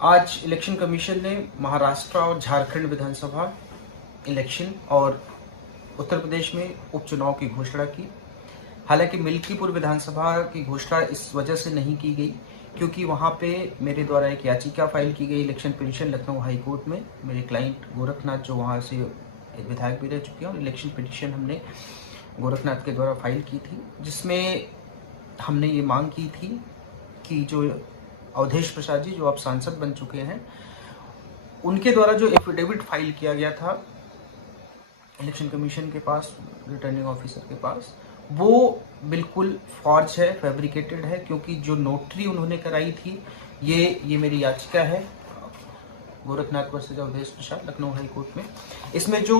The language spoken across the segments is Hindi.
आज इलेक्शन कमीशन ने महाराष्ट्र और झारखंड विधानसभा इलेक्शन और उत्तर प्रदेश में उपचुनाव की घोषणा की। हालांकि मिल्कीपुर विधानसभा की घोषणा इस वजह से नहीं की गई क्योंकि वहां पे मेरे द्वारा एक याचिका फाइल की गई election petition Lucknow high court में। मेरे क्लाइंट गोरखनाथ जो वहां से विधायक भी रह चुके हैं और इलेक्शन पिटीशन हमने गोरखनाथ के द्वारा फाइल की थी, जिसमें हमने ये मांग की थी कि जो अवधेश प्रसाद जी जो अब सांसद बन चुके हैं, उनके द्वारा जो एफिडेविट फाइल किया गया था इलेक्शन कमीशन के पास, रिटर्निंग ऑफिसर के पास, वो बिल्कुल फॉर्ज है, फैब्रिकेटेड है। क्योंकि जो नोटरी उन्होंने कराई थी, ये मेरी याचिका है Gorakhnath versus Awadhesh Prasad Lucknow high court में। इसमें जो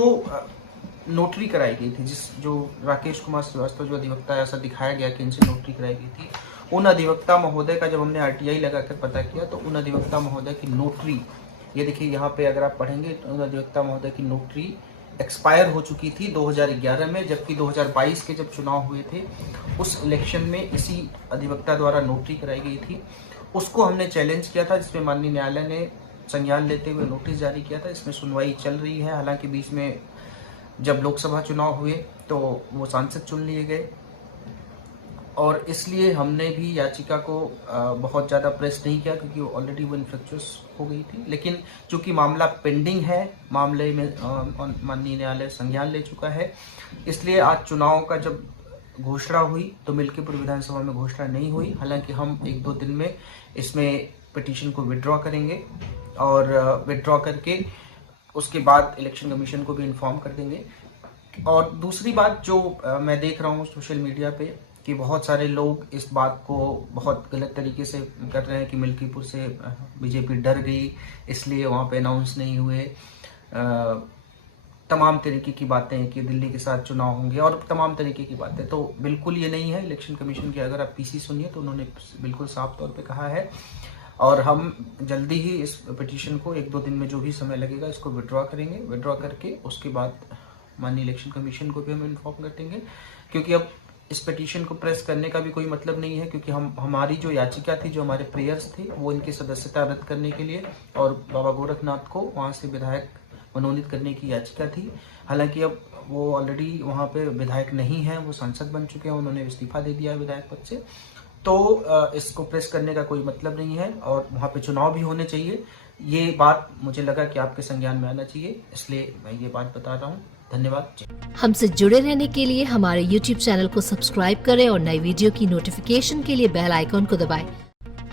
नोटरी कराई गई थी, जो राकेश कुमार श्रीवास्तव जो अधिवक्ता, ऐसा दिखाया गया कि इनसे नोटरी कराई गई थी, उन अधिवक्ता महोदय का जब हमने आरटीआई लगाकर पता किया तो उन अधिवक्ता महोदय की नोटरी, ये देखिए यहाँ पे अगर आप पढ़ेंगे तो उन अधिवक्ता महोदय की नोटरी एक्सपायर हो चुकी थी 2011 में, जबकि 2022 के जब चुनाव हुए थे उस इलेक्शन में इसी अधिवक्ता द्वारा नोटरी कराई गई थी। उसको हमने चैलेंज किया था, जिसमें माननीय न्यायालय ने संज्ञान लेते हुए नोटिस जारी किया था। इसमें सुनवाई चल रही है। हालांकि बीच में जब लोकसभा चुनाव हुए तो वो सांसद चुन लिए गए और इसलिए हमने भी याचिका को बहुत ज़्यादा प्रेस नहीं किया क्योंकि ऑलरेडी वो इन्फ्रक्चुअस हो गई थी। लेकिन चूंकि मामला पेंडिंग है, मामले में माननीय न्यायालय संज्ञान ले चुका है, इसलिए आज चुनाव का जब घोषणा हुई तो मिल्कीपुर विधानसभा में घोषणा नहीं हुई। हालांकि हम 1-2 दिन में इसमें पिटीशन को विड्रॉ करेंगे और विड्रॉ करके उसके बाद इलेक्शन कमीशन को भी इन्फॉर्म कर देंगे। और दूसरी बात जो मैं देख रहा हूँ सोशल मीडिया पे कि बहुत सारे लोग इस बात को बहुत गलत तरीके से कर रहे हैं कि मिल्कीपुर से बीजेपी डर गई इसलिए वहाँ पे अनाउंस नहीं हुए, तमाम तरीके की बातें कि दिल्ली के साथ चुनाव होंगे और तमाम तरीके की बातें। तो बिल्कुल ये नहीं है। इलेक्शन कमीशन की अगर आप पीसी सुनिए तो उन्होंने बिल्कुल साफ तौर पे कहा है और हम जल्दी ही इस पिटीशन को 1-2 दिन में जो भी समय लगेगा इसको विड्रॉ करेंगे। विड्रॉ करके उसके बाद माननीय इलेक्शन कमीशन को भी हम इन्फॉर्म कर देंगे, क्योंकि अब इस पिटीशन को प्रेस करने का भी कोई मतलब नहीं है। क्योंकि हमारी जो याचिका थी, जो हमारे प्रेयर्स थे, वो इनकी सदस्यता रद्द करने के लिए और बाबा गोरखनाथ को वहाँ से विधायक मनोनीत करने की याचिका थी। हालांकि अब वो ऑलरेडी वहाँ पे विधायक नहीं है, वो सांसद बन चुके हैं, उन्होंने इस्तीफा दे दिया है विधायक पद से। तो इसको प्रेस करने का कोई मतलब नहीं है और वहाँ पे चुनाव भी होने चाहिए। ये बात मुझे लगा कि आपके संज्ञान में आना चाहिए, इसलिए मैं ये बात बता रहा हूँ। धन्यवाद। हमसे जुड़े रहने के लिए हमारे YouTube चैनल को सब्सक्राइब करें और नई वीडियो की नोटिफिकेशन के लिए बेल आइकॉन को दबाएं।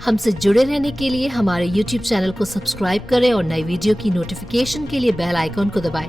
हमसे जुड़े रहने के लिए हमारे YouTube चैनल को सब्सक्राइब करें और नई वीडियो की नोटिफिकेशन के लिए बेल आइकॉन को दबाएं।